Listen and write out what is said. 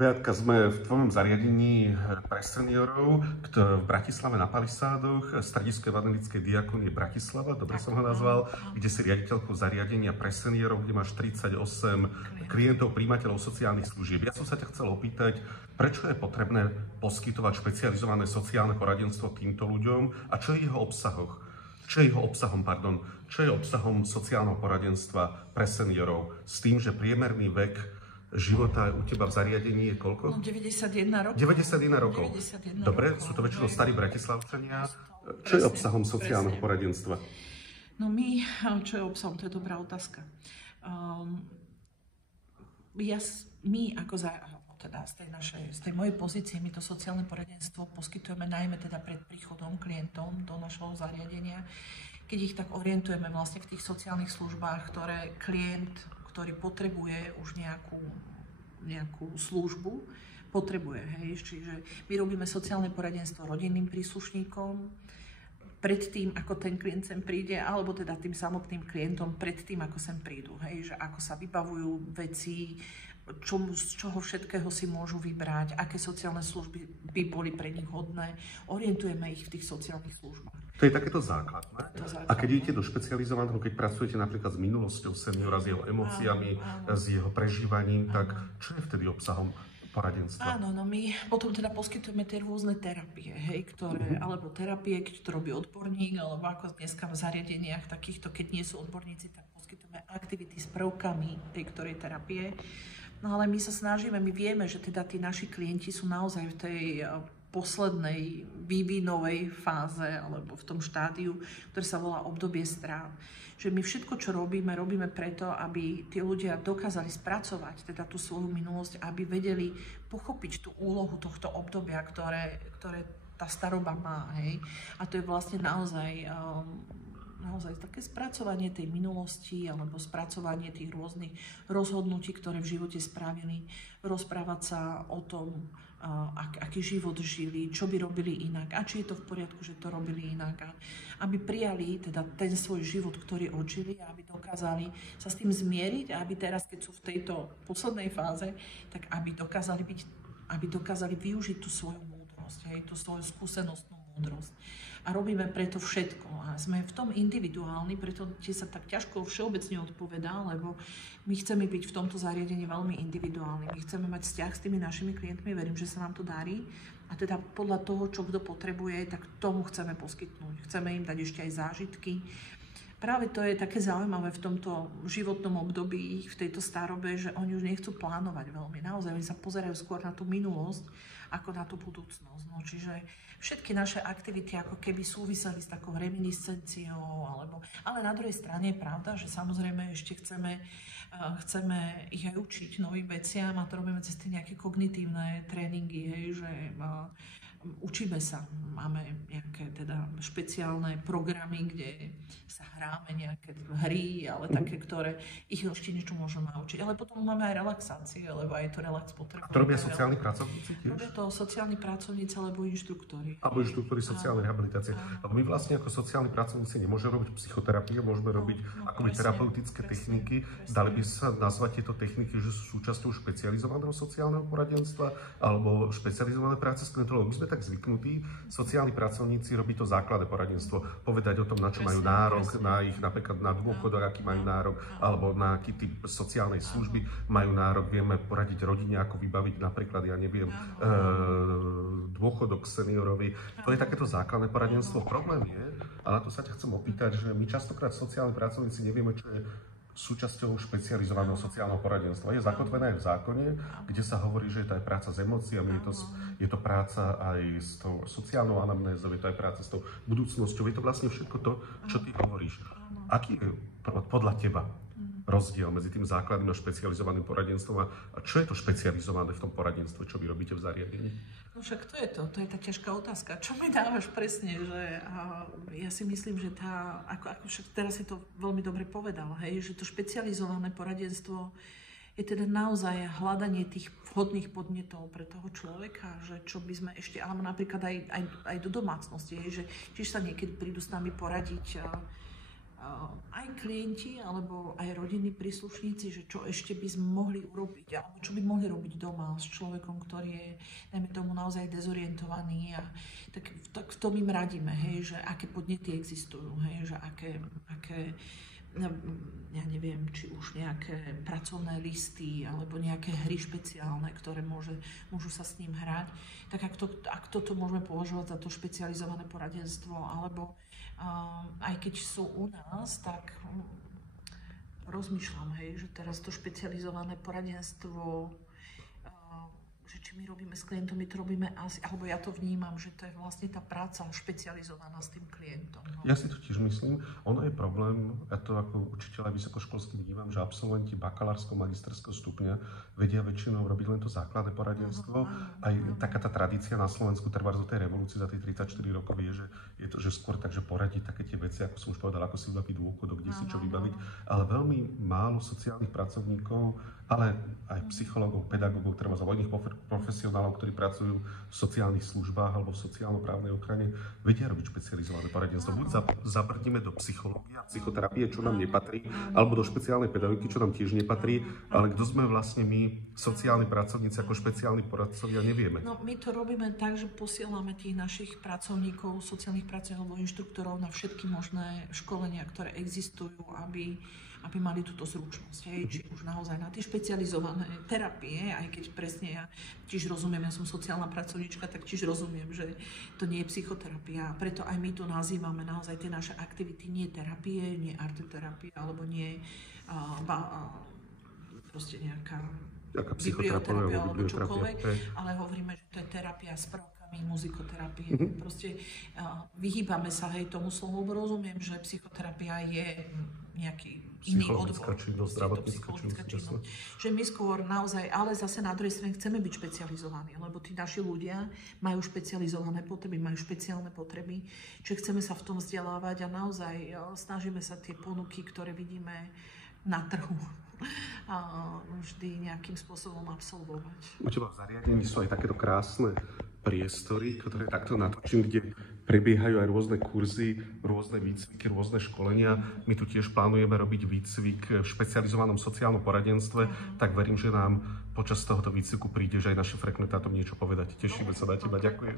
Beatka, sme v tvojom zariadení pre seniorov v Bratislave na Palisádoch, stredisko Evangelickej diakónie Bratislava, dobre som ho nazval, kde si riaditeľkou zariadenia pre seniorov, kde máš 38 klientov, príjmateľov sociálnych služieb. Ja som sa ťa chcel opýtať, prečo je potrebné poskytovať špecializované sociálne poradenstvo týmto ľuďom a čo je jeho obsahom? Čo je obsahom sociálneho poradenstva pre seniorov s tým, že priemerný vek života u teba v zariadení je koľko? No, 91 rokov. 91 rokov. 91 Dobre, rokov. sú to väčšinou starí Bratislavčania. Čo je obsahom sociálneho poradenstva? No čo je obsahom? To je dobrá otázka. My ako teda z tej mojej pozície, my to sociálne poradenstvo poskytujeme najmä teda pred príchodom klientom do našho zariadenia, keď ich tak orientujeme vlastne v tých sociálnych službách, ktoré klient, ktorý potrebuje už nejakú službu, potrebuje. Hej? Čiže my robíme sociálne poradenstvo rodinným príslušníkom, predtým, ako ten klient sem príde, alebo teda tým samotným klientom predtým, ako sem prídu. Hej? Že ako sa vybavujú veci, z čoho všetkého si môžu vybrať, aké sociálne služby by boli pre nich hodné. Orientujeme ich v tých sociálnych službách. To je takéto základné. A keď idete do špecializovaného, keď pracujete napríklad s minulosťou seniora, s jeho emóciami, s jeho prežívaním, tak čo je vtedy obsahom poradenstva? Áno, no my potom teda poskytujeme tie rôzne terapie, hej, alebo terapie, keď to robí odborník, alebo ako dneska v zariadeniach takýchto, keď nie sú odborníci, tak poskytujeme aktivity s prvkami tej ktorej terapie. No ale my sa snažíme, my vieme, že teda tí naši klienti sú naozaj v tej poslednej vývinovej fáze alebo v tom štádiu, ktoré sa volá obdobie strát. Že my všetko, čo robíme preto, aby tí ľudia dokázali spracovať teda tú svoju minulosť, aby vedeli pochopiť tú úlohu tohto obdobia, ktoré tá staroba má. Hej? A to je vlastne naozaj také spracovanie tej minulosti alebo spracovanie tých rôznych rozhodnutí, ktoré v živote spravili, rozprávať sa o tom, aký život žili, čo by robili inak a či je to v poriadku, že to robili inak. Aby prijali teda ten svoj život, ktorý odžili a aby dokázali sa s tým zmieriť a aby teraz, keď sú v tejto poslednej fáze, tak aby dokázali využiť tú svoju múdrosť, tú svoju skúsenostnú múdrosť. A robíme preto všetko. A sme v tom individuálni, preto ti sa tak ťažko všeobecne odpovedá, lebo my chceme byť v tomto zariadení veľmi individuálni. My chceme mať vzťah s tými našimi klientmi, verím, že sa nám to darí. A teda podľa toho, čo kto potrebuje, tak tomu chceme poskytnúť. Chceme im dať ešte aj zážitky. Práve to je také zaujímavé v tomto životnom období, v tejto starobe, že oni už nechcú plánovať veľmi. Naozaj, oni sa pozerajú skôr na tú minulosť, ako na tú budúcnosť. No, čiže všetky naše aktivity ako keby súviseli s takou reminiscenciou, ale na druhej strane je pravda, že samozrejme ešte chceme ich aj učiť novým veciam a to robíme cez tie nejaké kognitívne tréningy, hej, že učíme sa, máme nejaké teda špeciálne programy, kde sa hráme nejaké hry, ale také, ktoré ich ešte niečo môžu naučiť. Ale potom máme aj relaxácie, lebo aj to relax potrebuje. A to robia sociálni pracovníci tiež? Robia to sociálni pracovníci alebo inštruktori. Alebo inštruktori sociálnej rehabilitácie. Lebo my vlastne ako sociálni pracovníci nemôžeme robiť psychoterapiu, môžeme robiť akoby terapeutické techniky. Dali by sa nazvať tieto techniky, že sú súčasťou špecializovaného sociálneho poradenstva alebo špecializované práce s klientom. My sme tak zvyknutí, sociálni pracovníci robí to základné poradenstvo, povedať o tom, na čo majú nárok, na ich napríklad na dôchodok, aký majú nárok, alebo na aký typ sociálnej služby majú nárok. Vieme poradiť rodine, ako vybaviť napríklad, ja neviem, dôchodok seniorovi. To je takéto základné poradenstvo. Problém je, a na to sa ťa chcem opýtať, že my častokrát sociálni pracovníci nevieme, čo je súčasťou špecializovaného sociálneho poradenstva. Je zakotvené aj v zákone, kde sa hovorí, že je to aj práca s emóciami, je to práca aj s tou sociálnou anamnézou, je to aj práca s tou budúcnosťou. Je to vlastne všetko to, čo ty hovoríš. Aký je podľa teba rozdiel medzi tým základným a špecializovaným poradenstvom a čo je to špecializované v tom poradenstve, čo vy robíte v zariadení? No však to je tá ťažká otázka. Čo mi dávaš presne, že ja si myslím, že ako však teraz si to veľmi dobre povedal, hej, že to špecializované poradenstvo je teda naozaj hľadanie tých vhodných podnetov pre toho človeka, že čo by sme ešte, alebo napríklad aj do domácnosti, hej, že tiež sa niekedy prídu s nami poradiť aj klienti alebo aj rodinní príslušníci, že čo ešte by sme mohli urobiť, alebo čo by mohli robiť doma s človekom, ktorý je, dajme tomu, naozaj dezorientovaný. A tak v tom im radíme, hej, že aké podnety existujú, hej, že aké ja neviem, či už nejaké pracovné listy alebo nejaké hry špeciálne, ktoré môžu sa s ním hrať. Tak ak toto môžeme považovať za to špecializované poradenstvo, alebo aj keď sú u nás, tak rozmýšľam, hej, že teraz to špecializované poradenstvo, že či my robíme s klientom, my to robíme asi, alebo ja to vnímam, že to je vlastne tá práca špecializovaná s tým klientom. No. Ja si to tiež myslím. Ono je problém, ja to ako učiteľ aj vysokoškolský vnímam, že absolventi bakalárskeho, magisterského stupňa vedia väčšinou robiť len to základné poradenstvo. Aj taká tá tradícia na Slovensku, trvá do tej revolúcie za tých 34 rokov je, že je to, že skôr takže poradiť také tie veci, ako som už povedal, ako si vybaviť dôchodok, kde si čo vybaviť, ale veľmi málo sociálnych pracovníkov, ale aj psychológov, pedagógov, treba zavodných profesionálov, ktorí pracujú v sociálnych službách alebo v sociálno-právnej ochrane, vedia robiť špecializované poradenstvo. Buď zabrdíme do psychológie a psychoterapie, čo nám nepatrí, alebo do špeciálnej pedagogiky, čo nám tiež nepatrí, ale kto sme vlastne my, sociálni pracovníci, ako špeciálni poradcovia, nevieme. No, my to robíme tak, že posielame tých našich pracovníkov, sociálnych pracovníkov alebo inštruktorov na všetky možné školenia, ktoré existujú, aby mali túto zručnosť, či už naozaj na tie špecializované terapie, aj keď presne ja tiež rozumiem, ja som sociálna pracovníčka, tak tiež rozumiem, že to nie je psychoterapia. Preto aj my tu nazývame naozaj tie naše aktivity nie terapie, nie arteterapia, alebo nie proste nejaká biblioterapia alebo čokoľvek, ale hovoríme, že to je terapia s prvkami muzikoterapie. Proste vyhýbame sa tomu slovu, lebo rozumiem, že psychoterapia je nejaký iný odbor. Zdravotnícka činnosť. Že my skôr naozaj, ale zase na druhej strane chceme byť špecializovaní, lebo tí naši ľudia majú špecializované potreby, majú špeciálne potreby, čiže chceme sa v tom vzdelávať a naozaj snažíme sa tie ponuky, ktoré vidíme na trhu, vždy nejakým spôsobom absolvovať. U teba v zariadení sú aj takéto krásne priestory, ktoré takto natočím, kde prebiehajú aj rôzne kurzy, rôzne výcviky, rôzne školenia. My tu tiež plánujeme robiť výcvik v špecializovanom sociálnom poradenstve, tak verím, že nám počas tohoto výcviku príde, že aj našim frekventátom niečo povedať. Tešíme sa na teba. Ďakujem.